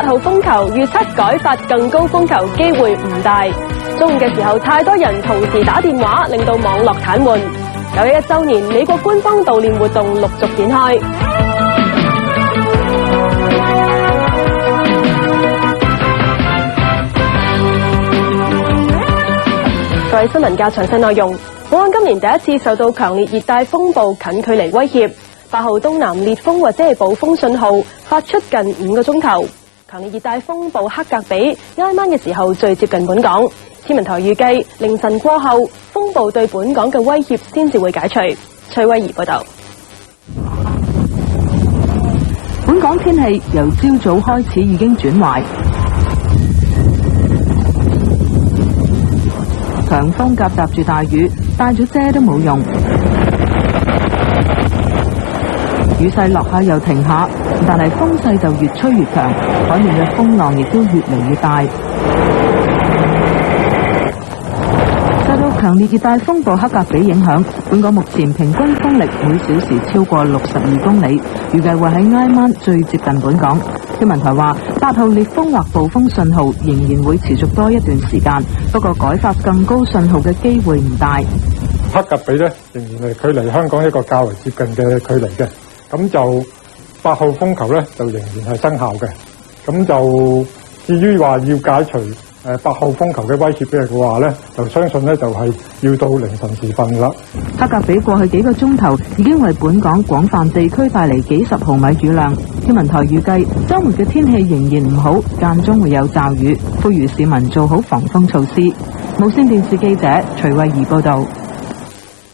8號風球預測改發更高風球機會唔大。中午嘅時候，太多人同時打電話，令到網絡癱瘓。911週年美國官方悼念活動陸續展開。各位新聞嘅詳細內容，本港今年第一次受到強烈熱帶風暴近距離威脅，8號東南烈風或者係暴風信號發出近5個鐘頭。強烈熱帶風暴克格比挨晚嘅時候最接近本港，天文台預計凌晨過後風暴對本港嘅威脅先至會解除。崔威儀報道。本港天氣由朝早開始已經轉壞，強風夾雜住大雨，帶咗遮都冇用。雨勢落下又停下，但係風勢就越吹越強，海面嘅風浪亦都越嚟越大。受到強烈熱帶風暴克格比影響，本港目前平均風力每小時超過62公里，預計會喺挨晚最接近本港。天文台話，8號烈風或暴風信號仍然會持續多一段時間，不過改發更高信號嘅機會唔大。克格比呢，仍然係距離香港一個較為接近嘅距離嘅，咁就8號風球呢，就仍然係生效嘅。咁就至於話要解除8號風球嘅威脅嘅話呢，就相信呢，就係要到凌晨時分啦。克格比過去幾個鐘頭已經為本港廣泛地區帶嚟幾十毫米雨量。天文台預計週末嘅天氣仍然唔好，間中會有驟雨，呼籲市民做好防風措施。無線電視記者徐慧儀報導。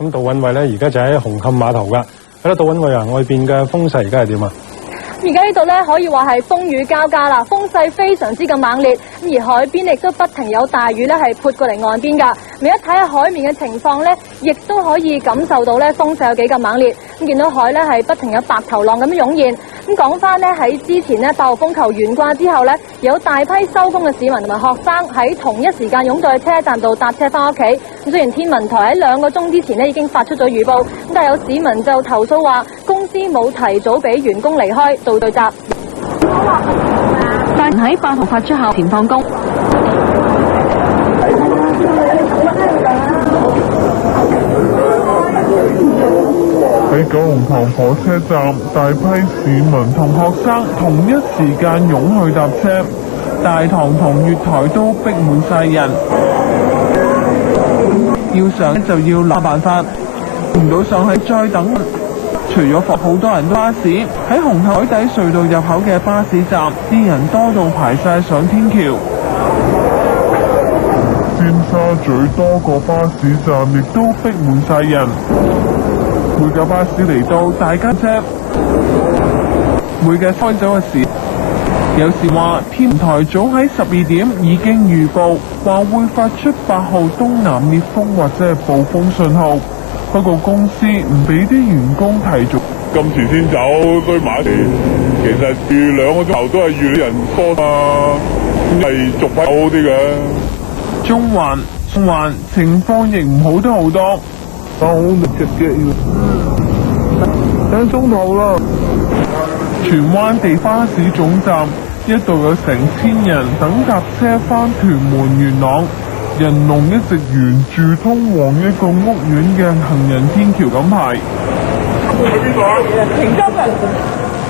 咁杜允惠呢，而家就喺紅磡碼頭㗎。係啦，杜允惠啊，外邊嘅風勢而家係點啊？而家呢度咧可以話係風雨交加啦，風勢非常之咁猛烈，咁而海邊亦都不停有大雨咧係潑過嚟岸邊㗎。而家睇下海面嘅情況咧，亦都可以感受到咧風勢有幾咁猛烈。咁見到海咧係不停有白頭浪咁樣湧現。咁講翻咧喺之前咧8號風球懸掛之後咧，有大批收工嘅市民同埋學生喺同一時間湧到去車站度搭車翻屋企。咁雖然天文台喺2個鐘之前咧已經發出咗預報，咁但係有市民就投訴話公司冇提早俾員工離開到對閘。但喺8號發出後前放工。喺九龍塘火車站，大批市民同學生同一時間湧去搭車，大堂同月台都逼滿晒人。要上就要諗辦法，唔到上去再等。除咗好多人都巴士喺紅磡海底隧道入口嘅巴士站，啲人多到排晒上天橋。尖沙咀多個巴士站亦都逼滿晒人。每架巴士嚟到，大家車每架開走嘅時，有時話天文台早喺12點已經預報，話會發出8號東南烈風或者係暴風信號。不過公司唔俾啲員工提早咁遲先走，堆埋一齊。其實預2個鐘頭都係預人多啊，係續翻好啲嘅。中環情況亦唔好得好多。好密集嘅要1鐘頭啦。荃灣地巴士總站一度有成1000人等搭車返屯門元朗，人龍一直沿住通往一個屋苑嘅行人天橋咁排。喺邊度啊？平洲嘅。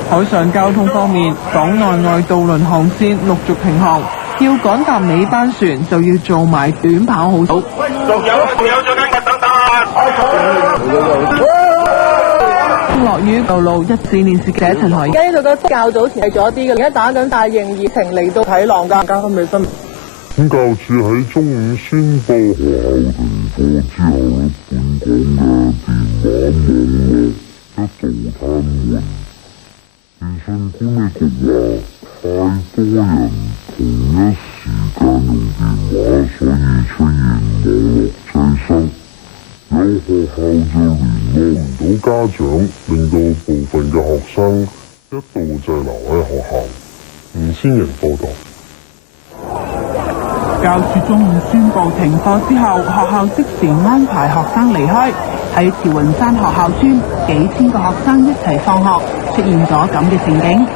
海上交通方面，港內外渡輪航線陸續停航，要趕搭尾班船就要做埋短跑好手。仲有最緊要等等啊！落雨道路，一線電視記者陳海。而家呢度嘅較早前係咗啲嘅，而家打緊大型熱情嚟到睇浪㗎。交通尾新。咁教署喺中午宣布學校停課之後咧，本港嘅電話網絡一度癱瘓。電信管理局話，太多人同一時間用電話，所以出現網絡擠塞。有學校就聯絡唔到家長，令到部分嘅學生一度滯留喺學校。吳先人報道。教署中午宣布停課之後，學校即時安排學生離開。喺慈雲山學校村，幾千個學生一齊放學，出現咗咁嘅情景。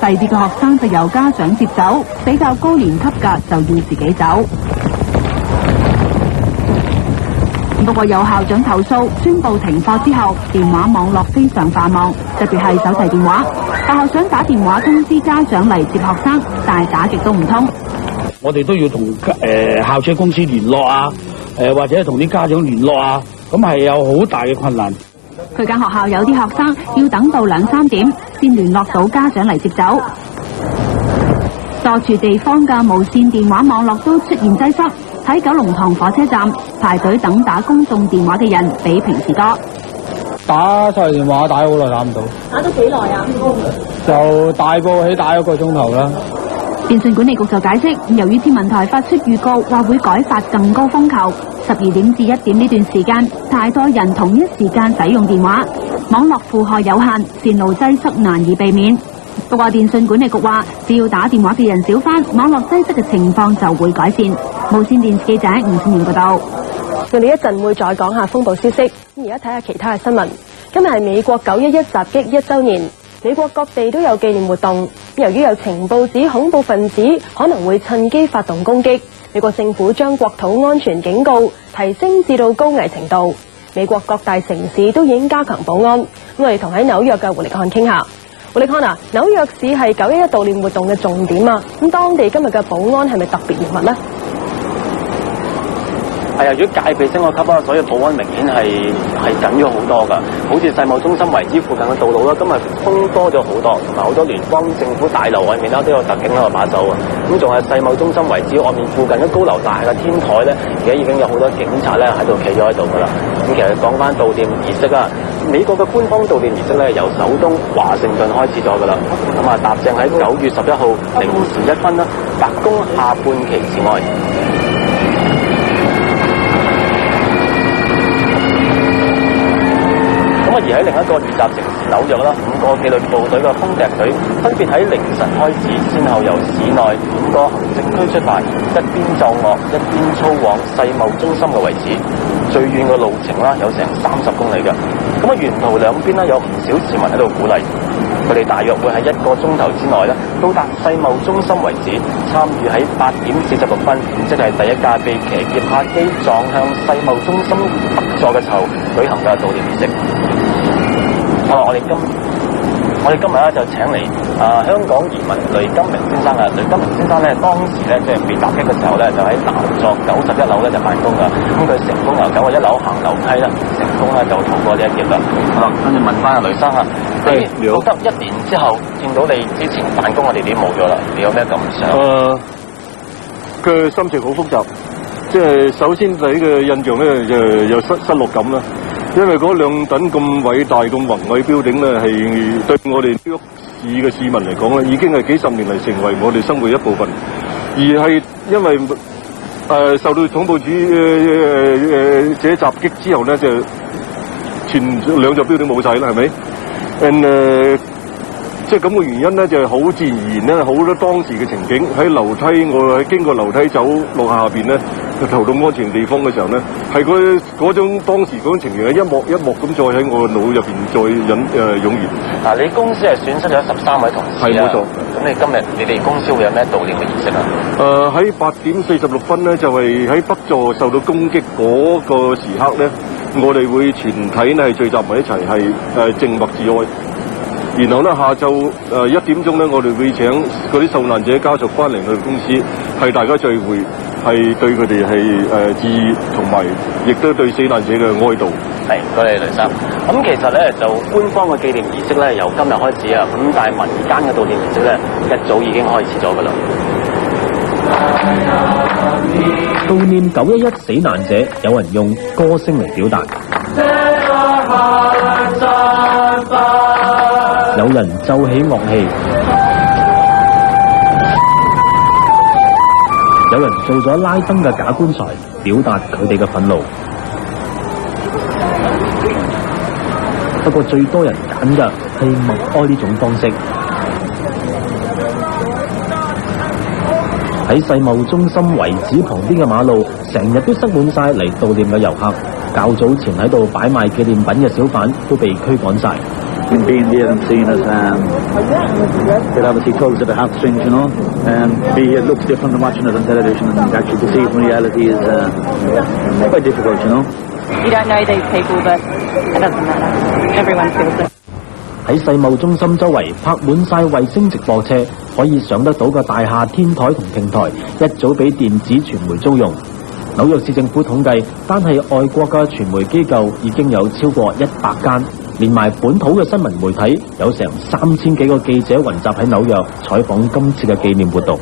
細啲嘅學生就由家長接走，比較高年級嘅就要自己走。不過有校長投訴，宣布停課之後，電話網絡非常繁忙，特別係手提電話。學校想打電話通知家長嚟接學生，但係打極都唔通。我哋都要同校車公司聯絡啊，或者同啲家長聯絡啊，咁係有好大嘅困難。佢間學校有啲學生要等到2、3點先聯絡到家長嚟接走。多處地方嘅無線電話網絡都出現擠塞。喺九龍塘火車站排隊等打公眾電話嘅人比平時多。打出嚟電話打好耐打唔到。打咗幾耐啊？就大埔起打1個鐘頭啦。電信管理局就解釋，由於天文台發出預告話會改發更高風球，12點至1點呢段時間太多人同一時間使用電話，網絡負荷有限，線路擠塞難以避免。不過電信管理局話，只要打電話嘅人少返，網絡擠塞嘅情況就會改善。無線電視記者吳倩瑩報道。我哋一陣會再講下風暴消息。而家睇下其他嘅新聞。今日係美國911襲擊1週年，美國各地都有紀念活動。由於有情報指恐怖分子可能會趁機發動攻擊，美國政府將國土安全警告提升至到高危程度。美國各大城市都已經加強保安。我哋同喺紐約嘅胡力漢傾下。胡力漢啊，紐約市係911悼念活動嘅重點啊，咁當地今日嘅保安係咪特別嚴密呢？係啊，如果戒備升個級啦，所以保安明顯係緊咗好多㗎。好似世貿中心遺址附近嘅道路啦，今日封多咗好多，同埋好多聯邦政府大樓外面啦都有特警喺度把守啊。咁仲係世貿中心遺址外面附近嘅高樓大廈嘅天台咧，而家已經有好多警察咧喺度企咗喺度㗎啦。咁其實講翻悼念儀式啊，美國嘅官方悼念儀式咧由首都華盛頓開始咗㗎啦。咁啊，踏正喺9月11號0時1分啦，白宮下半旗示愛。而喺另一個遇襲城市紐約啦，5個紀律部隊嘅空敵隊分別喺凌晨開始，先後由市內5個行政區出發，一邊奏樂一邊操往世貿中心嘅位置。最遠嘅路程啦，有成30公里嘅。咁啊，沿途兩邊呢有唔少市民喺度鼓勵，佢哋大約會喺1個鐘頭之內咧到達世貿中心為止，參與喺8點46分，即係第一架被騎劫客機撞向世貿中心北座嘅時候舉行嘅悼念儀式。我哋今日咧就請嚟香港移民雷金明先生啊。雷金明先生咧當時咧即係被襲擊嘅時候咧就喺南座91樓咧就辦公㗎。咁佢成功由91樓行樓梯啦，成功咧就逃過呢一劫啦。好啦，跟住問翻阿雷生啊，你覺得1年之後見到你之前辦公嘅地點冇咗啦，你有咩感想？嘅心情好複雜，即係首先第一個印象咧就有失落感啦。因為嗰2棟咁偉大、咁宏偉標頂咧，係對我哋呢市嘅市民嚟講咧，已經係幾10年嚟成為我哋生活一部分。而係因為受到恐怖主義者襲擊之後咧，就前2座標頂冇晒啦，係咪？即係咁嘅原因咧，就係好自然而然咧，好多當時嘅情景喺樓梯，我喺經過樓梯走落下邊咧，逃到安全地方嘅時候咧，係嗰種當時嗰種情形係一幕一幕咁再喺我腦入邊再湧現。嗱，你公司係損失咗13位同事啊？係冇錯。咁你今日你哋公司會有咩悼念嘅儀式啊？喺8點46分咧，就係喺北座受到攻擊嗰個時刻咧，我哋會全體咧係聚集埋一齊係靜默致哀。然後咧，下晝1點鐘咧，我哋會請嗰啲受難者家屬翻嚟我哋公司，係大家聚會，係對佢哋係致意，同埋亦都對死難者嘅哀悼。係，多謝雷生。咁其實咧，就官方嘅紀念儀式咧，由今日開始啊，咁但係民間嘅悼念儀式咧，一早已經開始咗㗎啦。悼念911死難者，有人用歌聲嚟表達。有人奏起樂器，有人做咗拉登嘅假棺材，表達佢哋嘅憤怒。不過最多人揀嘅係默哀呢種方式。喺世貿中心遺址旁邊嘅馬路，成日都塞滿晒嚟悼念嘅遊客。較早前喺度擺賣紀念品嘅小販都被驅趕晒。been here and seen us. It obviously tugs at the heartstrings, you know. It looks different than watching it on television, and actually to see it in reality is quite difficult, you know. You don't know these people, but it doesn't matter. Everyone feels it. 喺世貿中心周圍泊滿晒衛星直播車，可以上得到嘅大廈天台同平台，一早俾電子傳媒租用。紐約市政府統計，單係外國嘅傳媒機構已經有超過100間，連埋本土嘅新聞媒體，有成3000幾個記者雲集喺紐約採訪今次嘅紀念活動。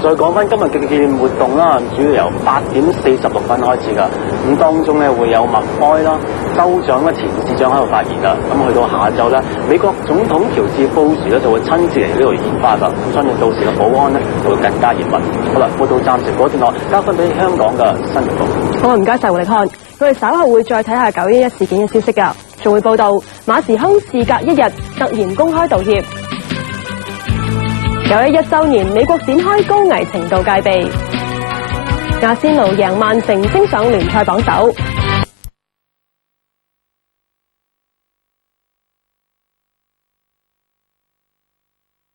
再講翻今日嘅紀念活動啦，主要由8點46分開始㗎。咁當中咧會有默哀啦，州長咧前市長喺度發言㗎。咁去到下晝咧，美國總統喬治布殊咧就會親自嚟呢度獻花㗎。咁相信到時嘅保安咧就會更加嚴密。好啦，報道暫時嗰段落交翻俾香港嘅新聞部。好，唔該晒胡力漢。我哋稍後會再睇下911事件嘅消息㗎，仲會報道馬時亨事隔1日突然公開道歉。911週年，美國展開高危程度戒備。阿仙奴贏曼城升上聯賽榜首。